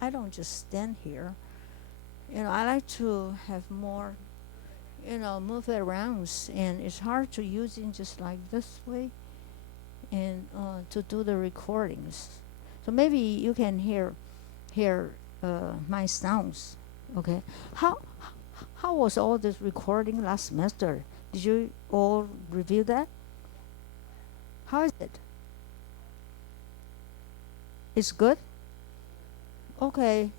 I don't just stand here. I like to have more, move it around, and it's hard to use it just like this way, and to do the recordings. So maybe you can hear my sounds. Okay, how was all this recording last semester? Did you all review that? How is it? It's good. Okay.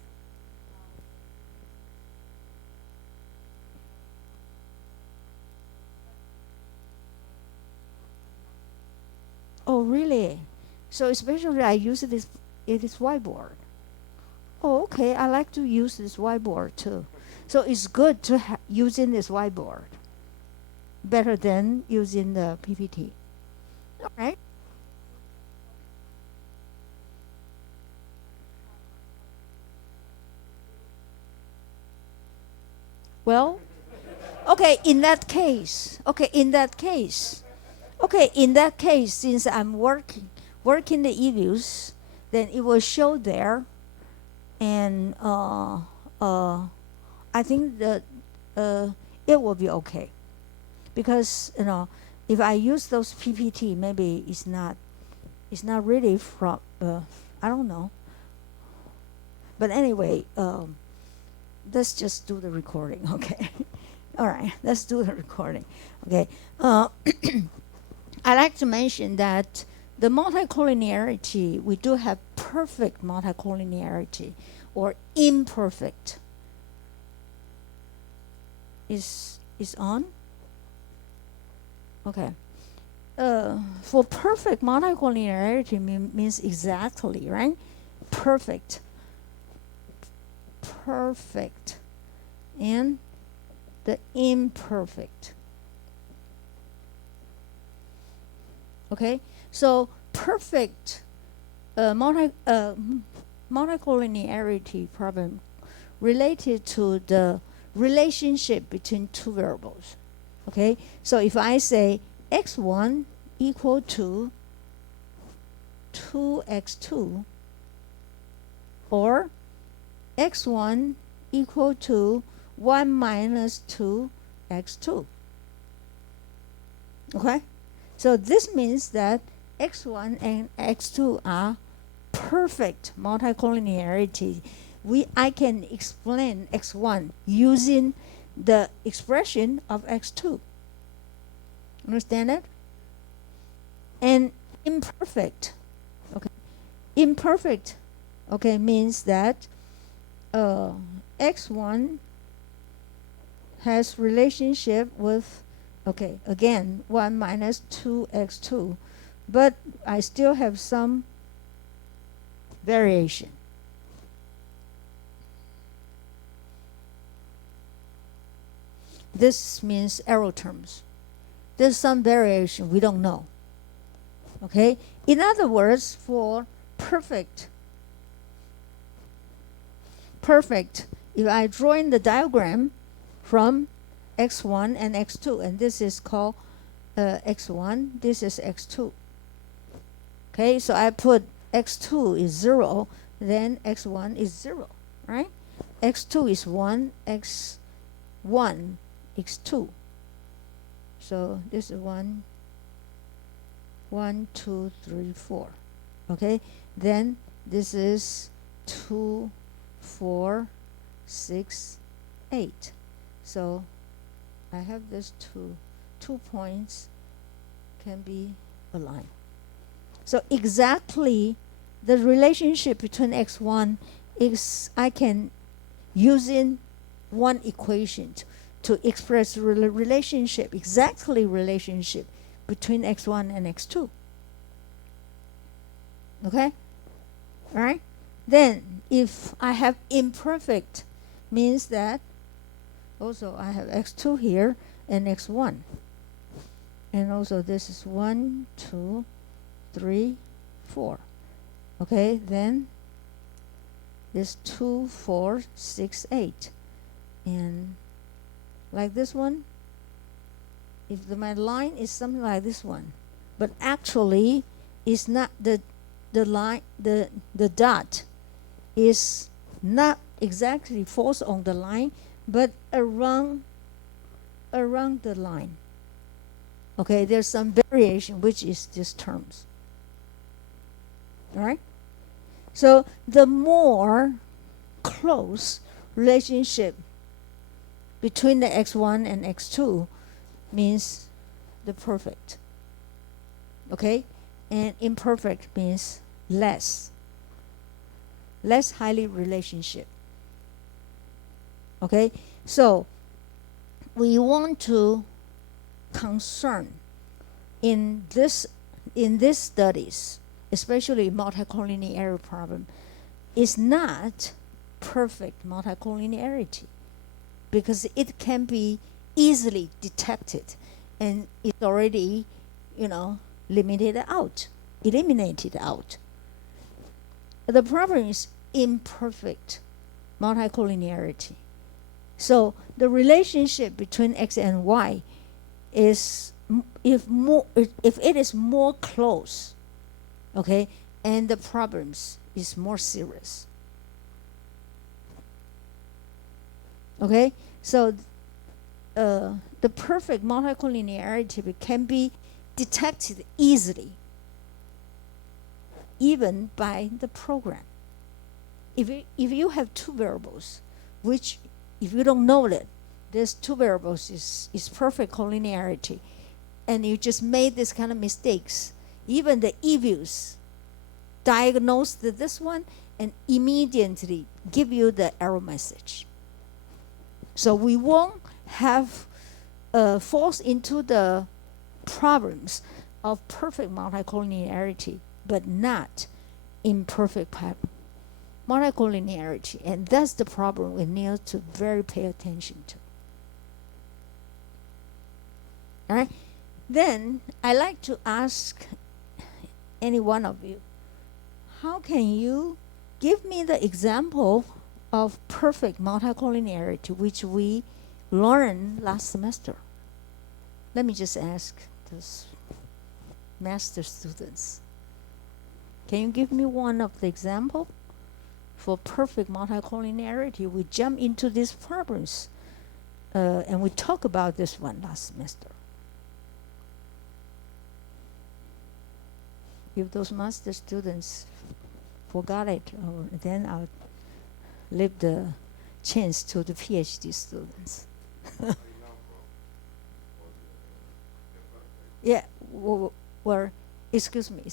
Oh, really? So especially I use this it is whiteboard. Oh, okay. I like to use this whiteboard too. So it's good to using this whiteboard better than using the PPT. All right. Well, okay. In that case, since I'm working the e-views, then it will show there, and I think that it will be okay, because if I use those PPT, maybe it's not really from I don't know. But anyway, let's just do the recording, okay? All right, let's do the recording, okay? I like to mention that the multicollinearity, we do have perfect multicollinearity or imperfect. Is on? Okay. For perfect multicollinearity means exactly, right? Perfect. Perfect. And the imperfect. Okay? So perfect multicollinearity problem related to the relationship between two variables. Okay? So if I say x1 equal to 2x2, or x1 equal to 1 minus 2x2. Okay? So this means that x1 and x2 are perfect multicollinearity. I can explain x1 using the expression of x2. Understand it? And imperfect. Okay. Imperfect, okay, means that x1 has relationship with, okay, again, 1 minus 2x2, but I still have some variation. This means error terms. There's some variation we don't know. Okay? In other words, for perfect, if I draw in the diagram from x1 and x2, and this is called x1, this is x2. Okay, so I put x2 is 0, then x1 is 0, right? x2 is 1, x1 is 2. So this is 1, 2, 3, 4. Okay, then this is 2, 4, 6, 8. So I have this two points can be aligned. So exactly the relationship between x1 is, I can using one equation to express relationship, exactly relationship between x1 and x2. Okay? All right? Then if I have imperfect, means that also I have x2 here and x1. And also this is 1, 2, 3, 4. Okay, then this 2, 4, 6, 8. And like this one, if my line is something like this one, but actually it's not the line, the dot is not exactly falls on the line, but around the line. Okay, there's some variation, which is these terms. All right? So the more close relationship between the x1 and x2 means the perfect. Okay? And imperfect means less highly relationship. Okay? So we want to concern in these studies, especially multicollinearity problem, is not perfect multicollinearity, because it can be easily detected and it's already, eliminated out. The problem is imperfect multicollinearity. So the relationship between x and y is, if it is more close, okay, and the problems is more serious. Okay, so the perfect multicollinearity can be detected easily, even by the program. If you have two variables, which if you don't know that there's two variables is perfect collinearity, and you just made this kind of mistakes, even the EViews diagnose this one and immediately give you the error message. So we won't have falls into the problems of perfect multicollinearity, but not imperfect multicollinearity. And that's the problem we need to very pay attention to. All right? Then I like to ask any one of you, how can you give me the example of perfect multicollinearity which we learned last semester? Let me just ask those master students. Can you give me one of the example for perfect multicollinearity? We jump into these problems and we talk about this one last semester. If those master students forgot it, then I'll leave the chance to the PhD students. Yeah, well, excuse me.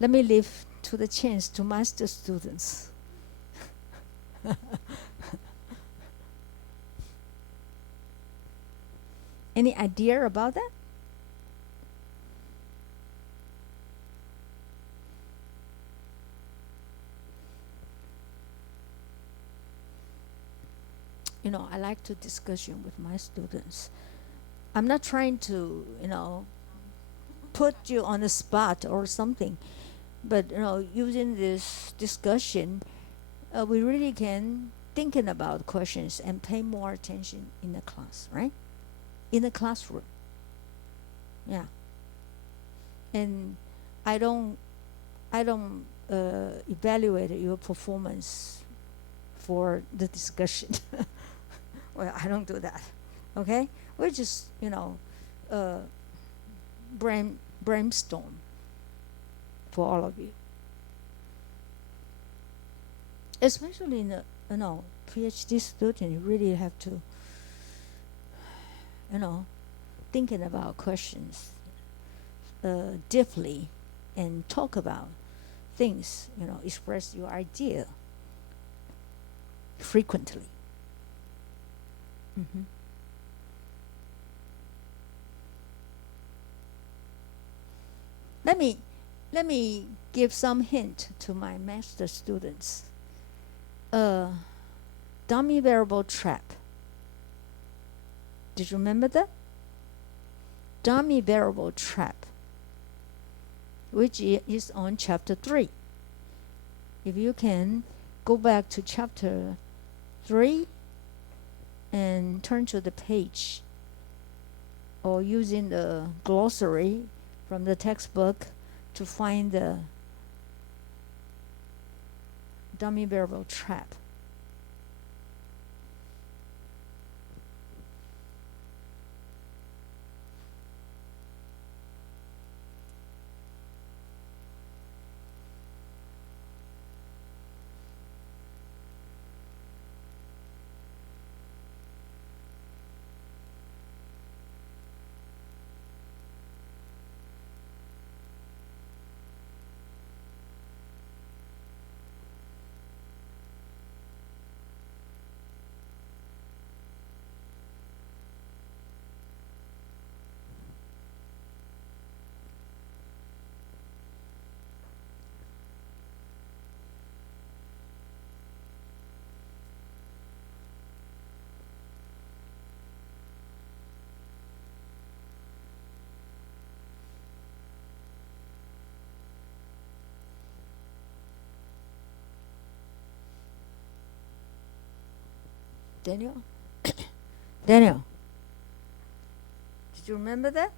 Let me leave to the chance to master students. Any idea about that? I like to discussion with my students. I'm not trying to, put you on the spot or something, but using this discussion, we really can thinking about questions and pay more attention in the class, right? In the classroom. Yeah. And I don't evaluate your performance for the discussion. Well, I don't do that. Okay? We just, brainstorm for all of you. Especially in the, PhD student, you really have to, thinking about questions deeply and talk about things, express your idea frequently. Mm-hmm. Let me give some hint to my master students. Dummy variable trap. Did you remember that? Dummy variable trap, which is on chapter 3. If you can go back to chapter 3 and turn to the page, or using the glossary from the textbook to find the dummy variable trap. Daniel? Daniel, did you remember that?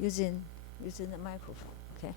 Using the microphone, okay?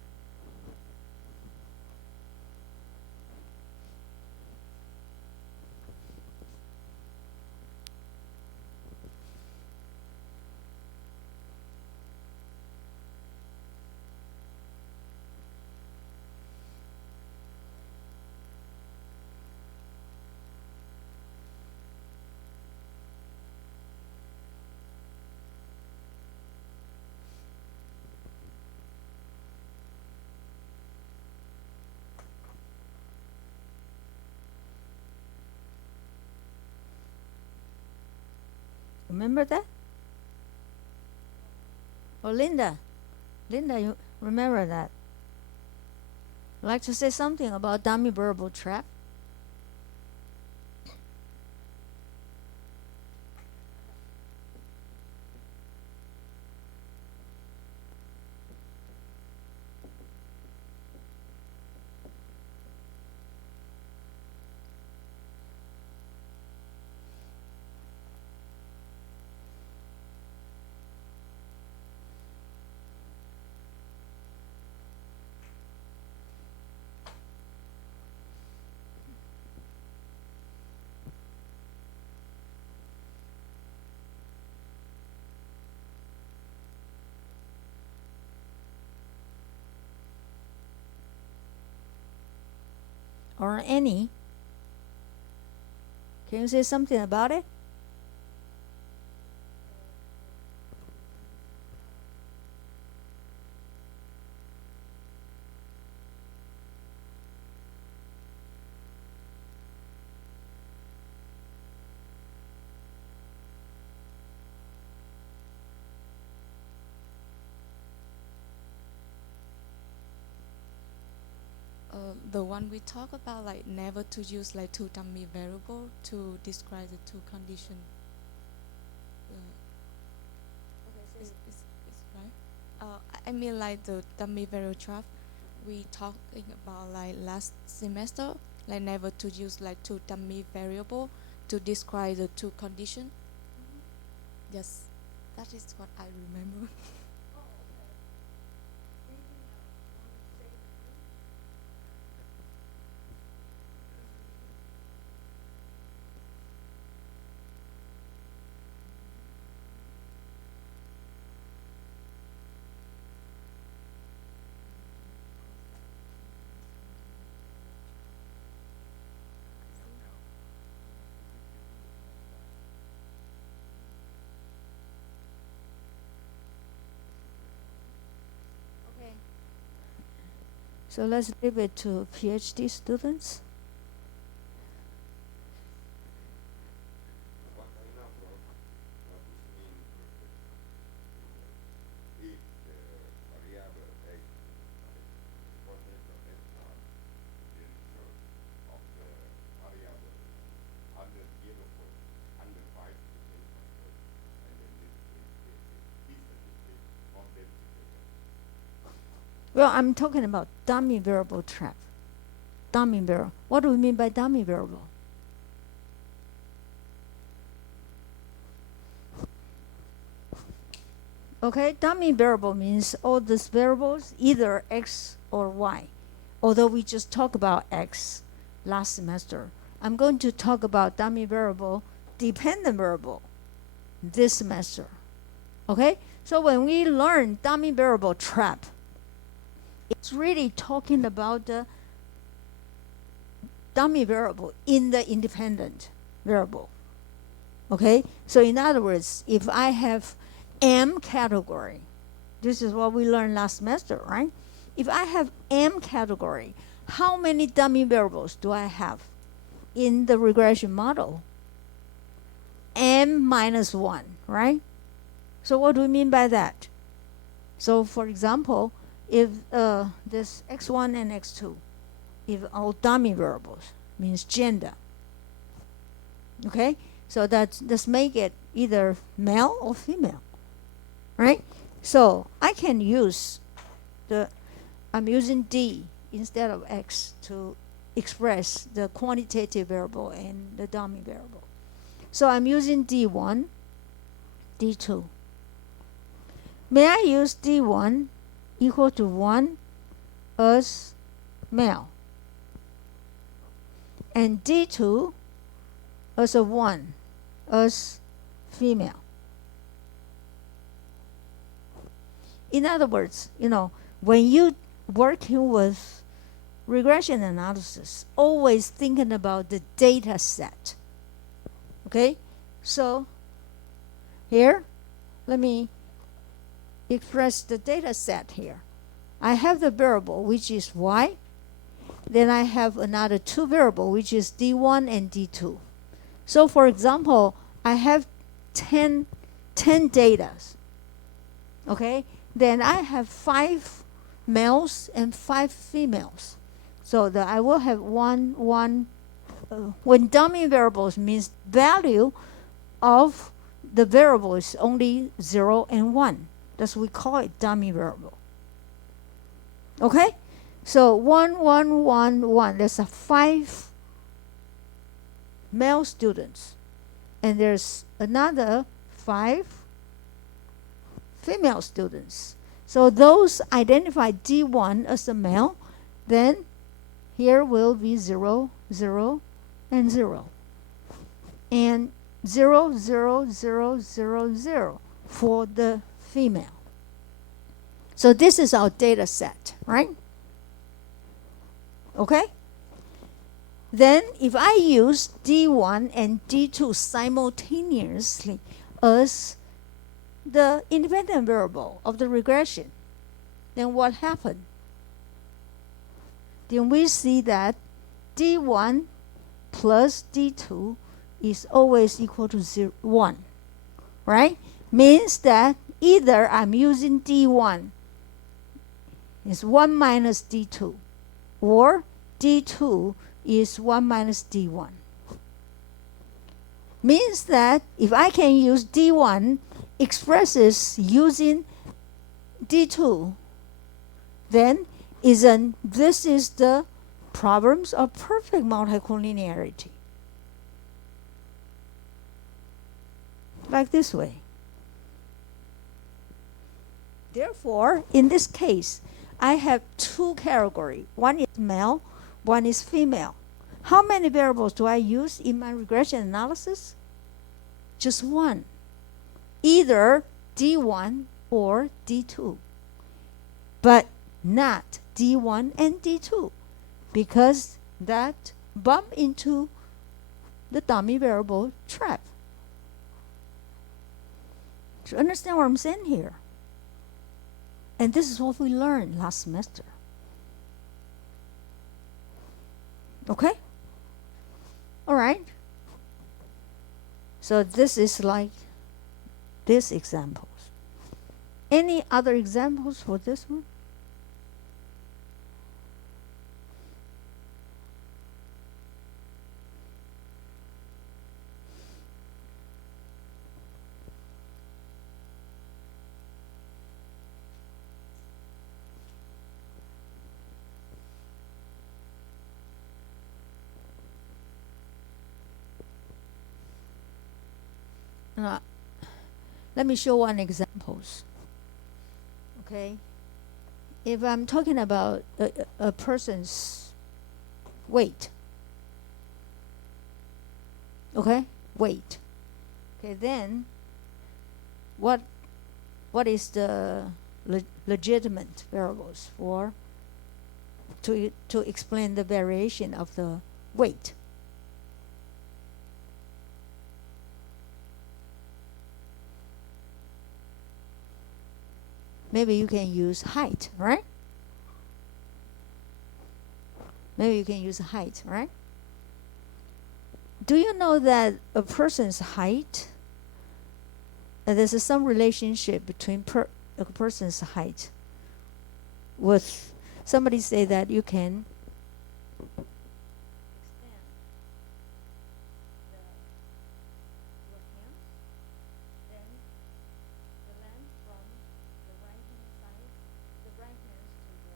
Remember that? Oh, Linda, you remember that? Like to say something about dummy variable trap? Or any? Can you say something about it? The one we talk about, like never to use like two dummy variable to describe the two condition. Is right? I mean like the dummy variable trap we talking about like last semester, like never to use like two dummy variable to describe the two condition. Yes, that is what I remember. Okay. So let's leave it to PhD students. What kind of what is mean perfect? If the variable x project of s are the result of the variable under 0.105% and then this is the statistic of them together. Well, I'm talking about dummy variable trap. Dummy variable. What do we mean by dummy variable? Okay, dummy variable means all these variables, either x or y. Although we just talked about x last semester, I'm going to talk about dummy variable, dependent variable this semester. Okay? So when we learn dummy variable trap, it's really talking about the dummy variable in the independent variable. Okay? So in other words, if I have M category, this is what we learned last semester, right? If I have M category, how many dummy variables do I have in the regression model? M minus 1, right? So what do we mean by that? So for example, if this x1 and x2, if all dummy variables, means gender. Okay? So let's make it either male or female, right? So I can use I'm using D instead of X to express the quantitative variable and the dummy variable. So I'm using D1, D2. May I use D1 equal to 1 as male and D2 as a 1 as female? In other words, when you working with regression analysis, always thinking about the data set. Okay? So here, let me express the data set here. I have the variable, which is y. Then I have another two variable, which is d1 and d2. So for example, I have 10 data. Okay? Then I have 5 males and 5 females. So that I will have one. When dummy variables means value of the variable is only 0 and 1. That's we call it dummy variable. Okay? So 1, 1, 1, 1. There's a 5 male students. And there's another 5 female students. So those identify D1 as a male, then here will be 0, 0, and 0. And 0, 0, 0, 0, 0 for the female. So this is our data set, right? Okay? Then if I use D1 and D2 simultaneously as the independent variable of the regression, then what happened? Then we see that D1 plus D2 is always equal to 1, right? Means that either I'm using D1 is 1 minus D2, or D2 is 1 minus D1. Means that if I can use D1 expresses using D2, then this is the problems of perfect multicollinearity. Like this way. Therefore, in this case, I have 2 categories. One is male, one is female. How many variables do I use in my regression analysis? Just one. Either D1 or D2. But not D1 and D2, because that bump into the dummy variable trap. Do you understand what I'm saying here? And this is what we learned last semester. Okay? All right. So this is like these examples. Any other examples for this one? Let me show one examples. Okay. if I'm talking about a person's weight, okay, weight, okay, then what is the legitimate variables for to explain the variation of the weight? Maybe you can use height, right? Maybe you can use height, right? Do you know that a person's height, there's some relationship between a person's height with, somebody say that you can extend your hands, then the length from the right hand side, the right hand to the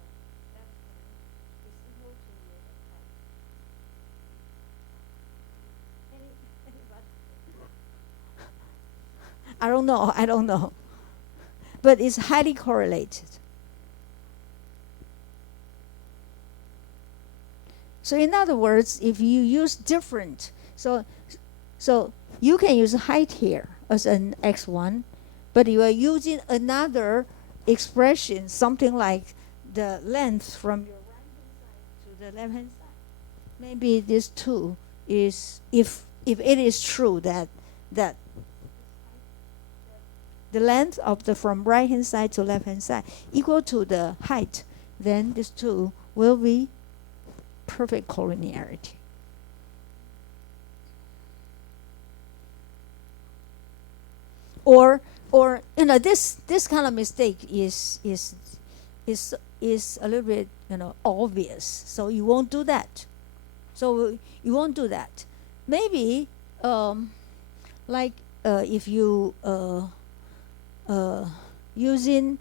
left hand is equal to your height. Anybody? I don't know. But it's highly correlated. So in other words, if you use different, so you can use height here as an x1, but you are using another expression, something like the length from your right hand side to the left hand side. Maybe this two is, if it is true that the length of the from right hand side to left hand side equal to the height, then this two will be perfect collinearity. Or this kind of mistake is a little bit obvious. So you won't do that. Maybe if you using,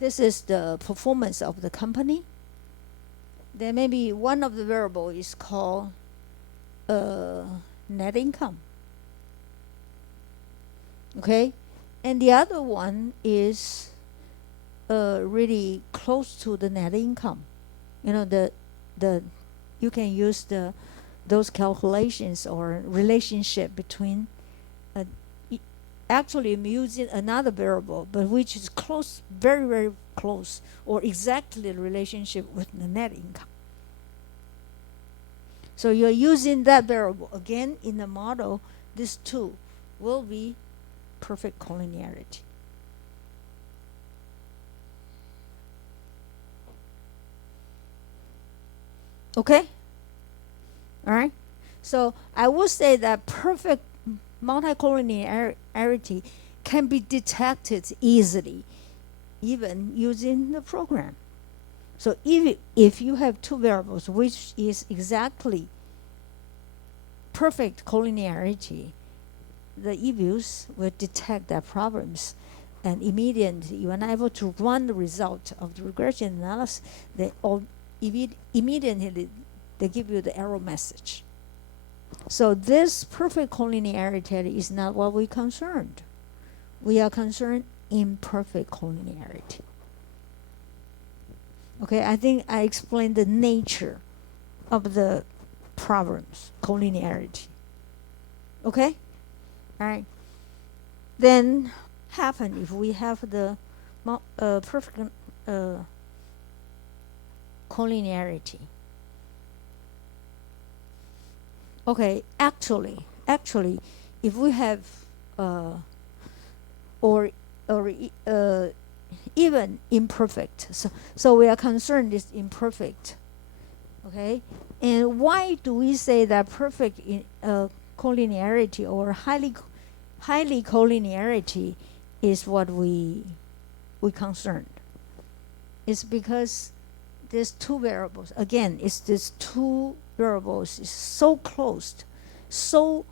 this is the performance of the company, then maybe one of the variable is called net income. Okay, and the other one is really close to the net income. You can use those calculations or relationship between. Actually, I'm using another variable, but which is close, very, very close, or exactly the relationship with the net income. So you're using that variable. Again, in the model, this two will be perfect collinearity. Okay? All right? So I would say that perfect multicollinearity can be detected easily, even using the program. So if you have two variables, which is exactly perfect collinearity, the eViews will detect their problems, and immediately you are able to run the result of the regression analysis. They immediately they give you the error message. So this perfect collinearity is not what we're concerned. We are concerned imperfect collinearity. Okay, I think I explained the nature of the problems, collinearity. Okay? All right. Then happen if we have the perfect collinearity. Okay, actually, if we have even imperfect, so we are concerned is imperfect. Okay, and why do we say that perfect collinearity or highly collinearity is what we concerned? It's because there's two variables. Again, it's these two variables is so close, so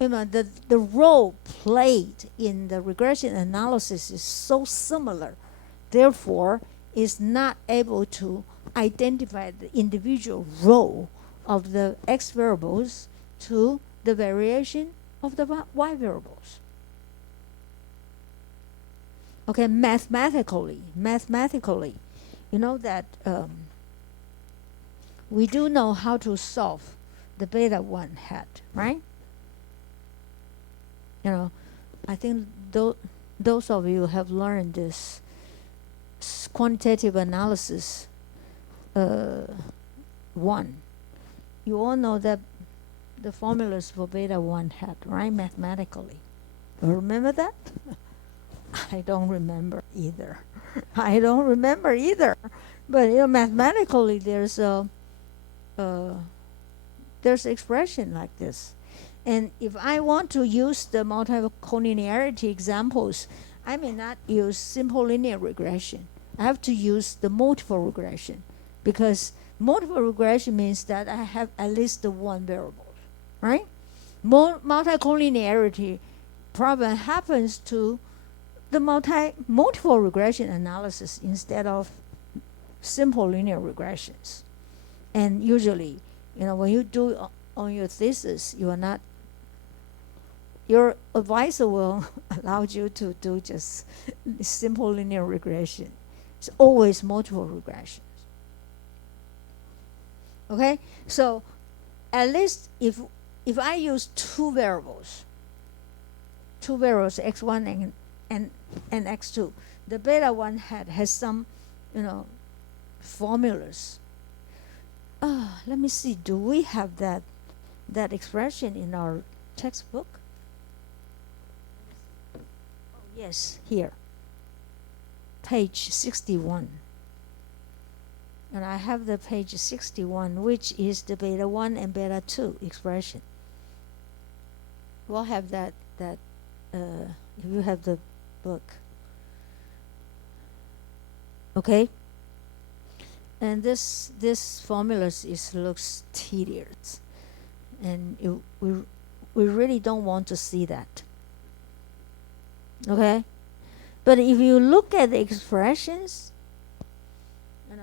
the role played in the regression analysis is so similar, therefore is not able to identify the individual role of the x variables to the variation of the y variables. Okay, mathematically, you know that we do know how to solve the beta 1 hat, right? You know, I think those of you have learned this quantitative analysis 1. You all know that the formulas for beta 1 hat, right? Mathematically. Remember that? I don't remember either. I don't remember either. But mathematically, there's expression like this. And if I want to use the multicollinearity examples, I may not use simple linear regression. I have to use the multiple regression, because multiple regression means that I have at least the one variable, right? Multicollinearity problem happens to the multiple regression analysis instead of simple linear regressions. And usually, when you do on your thesis, your advisor will allow you to do just simple linear regression. It's always multiple regressions. Okay, so at least if I use two variables x1 and x2, the beta 1 hat has some formulas. Let me see, do we have that expression in our textbook? Yes, here, page 61. And I have the page 61, which is the beta 1 and beta 2 expression. We'll have that if you have the book. Okay? And this formula looks tedious. And we really don't want to see that. Okay? But if you look at the expressions,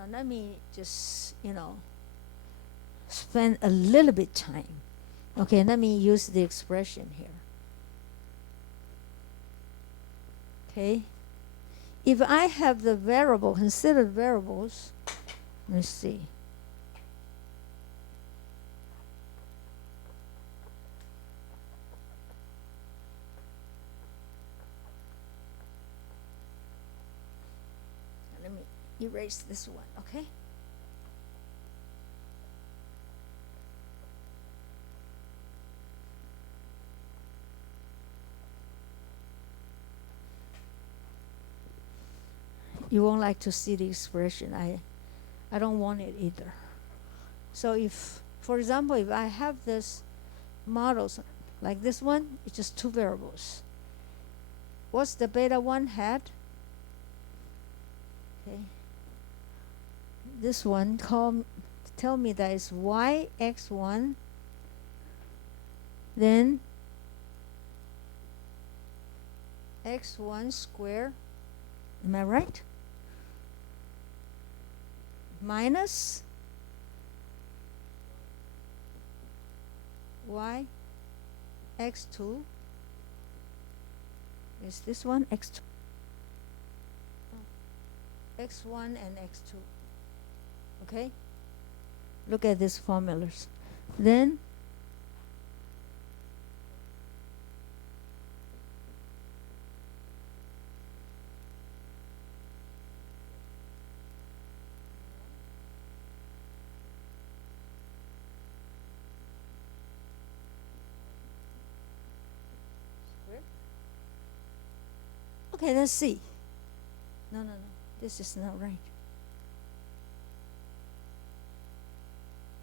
let me just, spend a little bit time. Okay, let me use the expression here. Okay? If I have the considered variables, let's see. Let me erase this one, okay? You won't like to see the expression. I don't want it either. So if, for example, if I have this models like this one, it's just two variables. What's the beta 1 hat? Okay. This one tell me that is y x1, then x1 squared. Am I right? Minus y x2 is this one x2, x1 and x2. Okay, look at these formulas. Then okay, let's see. No. This is not right.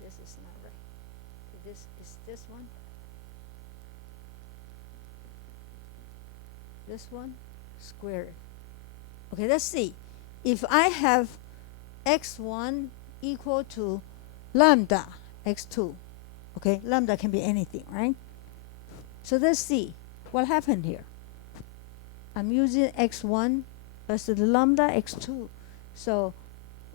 This is not right. Okay, this is this one. This one squared. Okay, let's see. If I have x1 equal to lambda x2, okay, lambda can be anything, right? So let's see what happened here. I'm using x1 as the lambda x2. So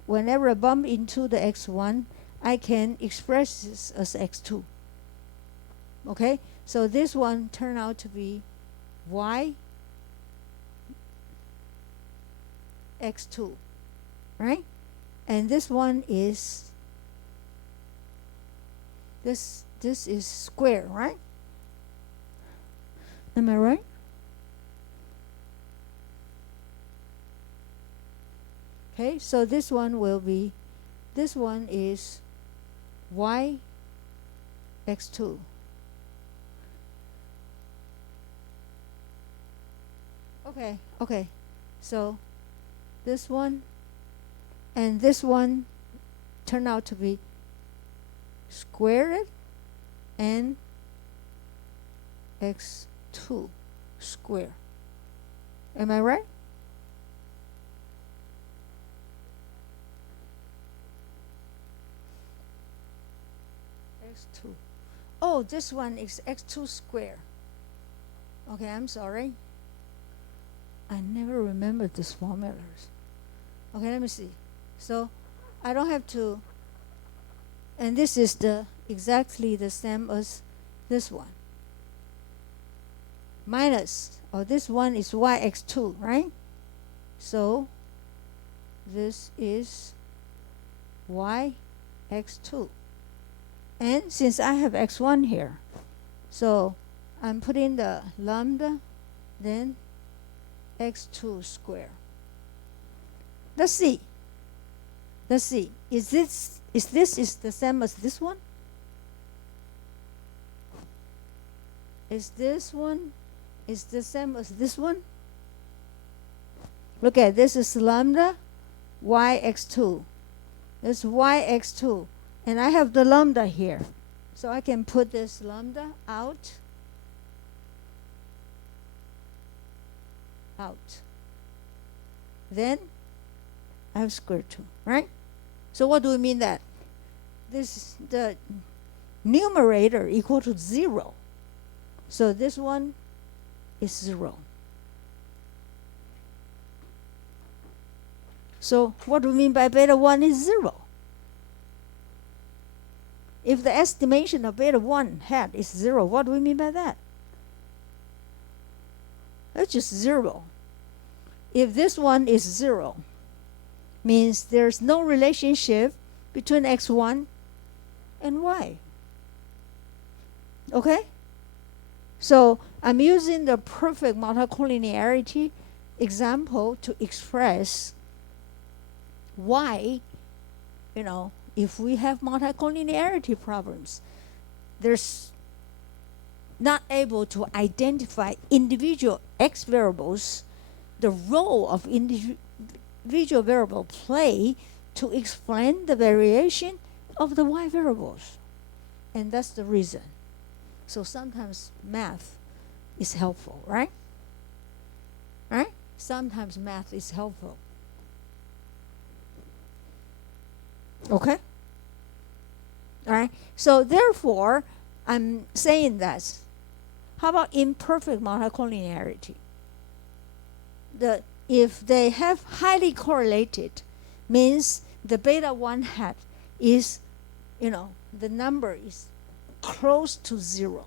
whenever I bump into the x1, I can express this as x2. Okay? So this one turned out to be y x2, right? And this one is, this is square, right? Am I right? Okay, so this one will be, this one is y x2. Okay, so this one and this one turn out to be squared and x2 square. Am I right? x2. Oh, this one is x2 square. Okay, I'm sorry. I never remembered these formulas. Okay, let me see. So I don't have to, and this is the exactly the same as this one. Minus, this one is yx2, right? So this is yx2. And since I have x1 here, so I'm putting the lambda, then x2 square. Let's see. Is this the same as this one? Is this one is the same as this one? Look at this is lambda yx2. This yx2. And I have the lambda here. So I can put this lambda out. Then I have square 2, right? So what do we mean that? This, the numerator equal to 0. So this one is 0. So what do we mean by beta 1 is 0? If the estimation of beta 1 hat is 0, what do we mean by that? That's just 0. If this one is 0, means there's no relationship between x1 and y. Okay? So I'm using the perfect multicollinearity example to express why, if we have multicollinearity problems, there's not able to identify individual x variables, the role of individual variable play to explain the variation of the y variables. And that's the reason. So sometimes math is helpful, right? Right? Sometimes math is helpful. Okay? All right? So therefore, I'm saying that. How about imperfect multicollinearity? If they have highly correlated, means the beta 1 hat is, the number is close to 0.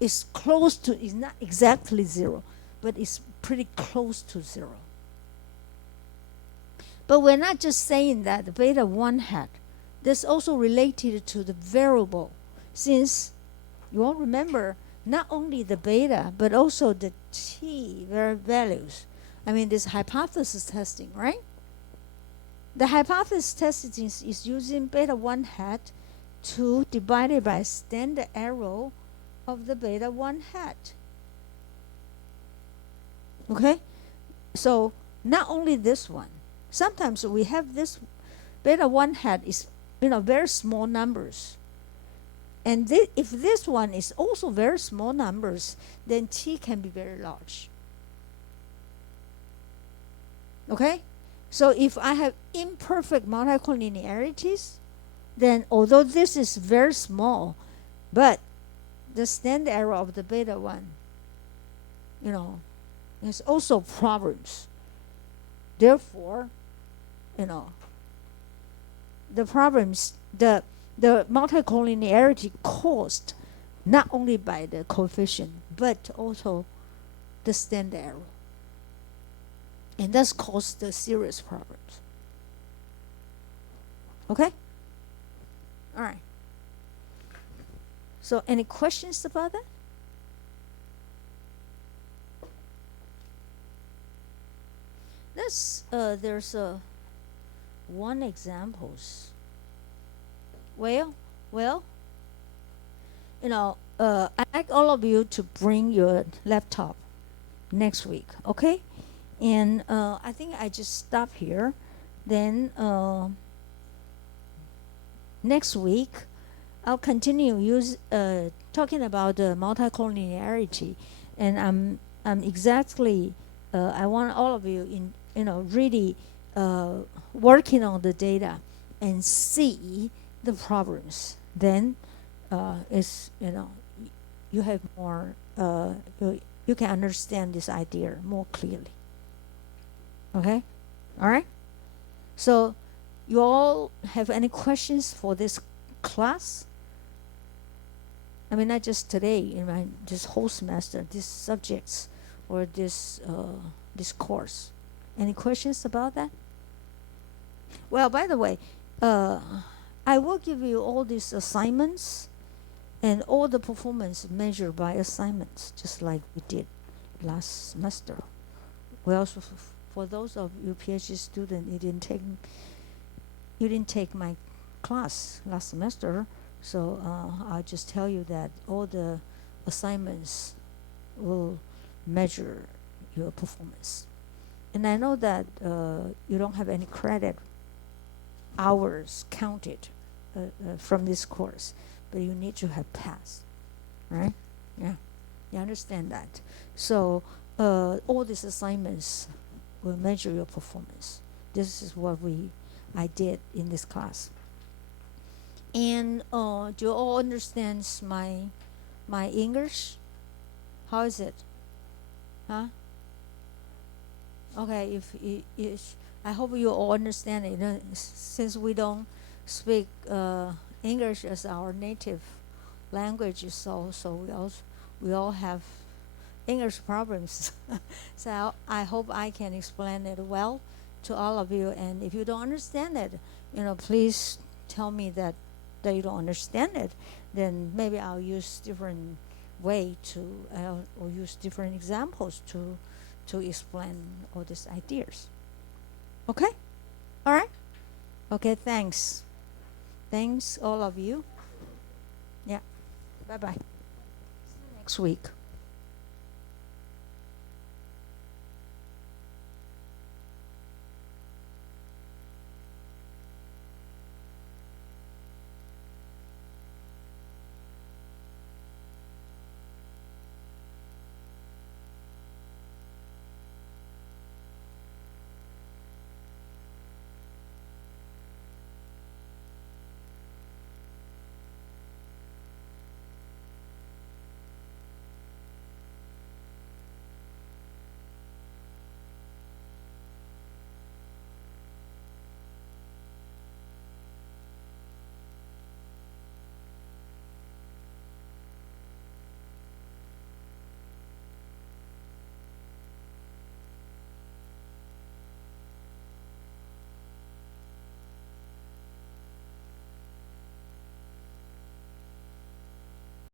It's not exactly 0, but it's pretty close to 0. But we're not just saying that the beta 1 hat. That's also related to the variable, since you all remember not only the beta, but also the t values. I mean, this hypothesis testing, right? The hypothesis testing is using beta 1 hat to divide it by standard error of the beta 1 hat. Okay? So not only this one. Sometimes we have this beta 1 hat is, very small numbers. And if this one is also very small numbers, then t can be very large. Okay? So if I have imperfect multicollinearities, then although this is very small, but the standard error of the beta 1, there's also problems. Therefore, the problems, the multicollinearity caused not only by the coefficient, but also the standard error. And that's caused the serious problems. Okay? All right. So any questions about that? There's one examples. Well, well, I'd like all of you to bring your laptop next week, okay? And I think I just stop here. Then next week, I'll continue talking about multicollinearity, and I'm exactly I want all of you really working on the data and see the problems. Then is you have more you can understand this idea more clearly. Okay, all right. So you all have any questions for this class? I mean, not just today, this whole semester, these subjects or this course. Any questions about that? Well, by the way, I will give you all these assignments and all the performance measured by assignments, just like we did last semester. We also, for those of you PhD students, you didn't take my class last semester, so I'll just tell you that all the assignments will measure your performance. And I know that you don't have any credit hours counted from this course, but you need to have passed, right? Yeah, you understand that. So all these assignments will measure your performance. This is what I did in this class. And do you all understand my English? How is it? Huh? Okay, if I hope you all understand it. Since we don't speak English as our native language, so we all have English problems. So I hope I can explain it well to all of you. And if you don't understand it, please tell me that you don't understand it. Then maybe I'll use different way or use different examples to explain all these ideas. Okay? All right? Okay, thanks. Thanks, all of you. Yeah. Bye-bye. See you next week.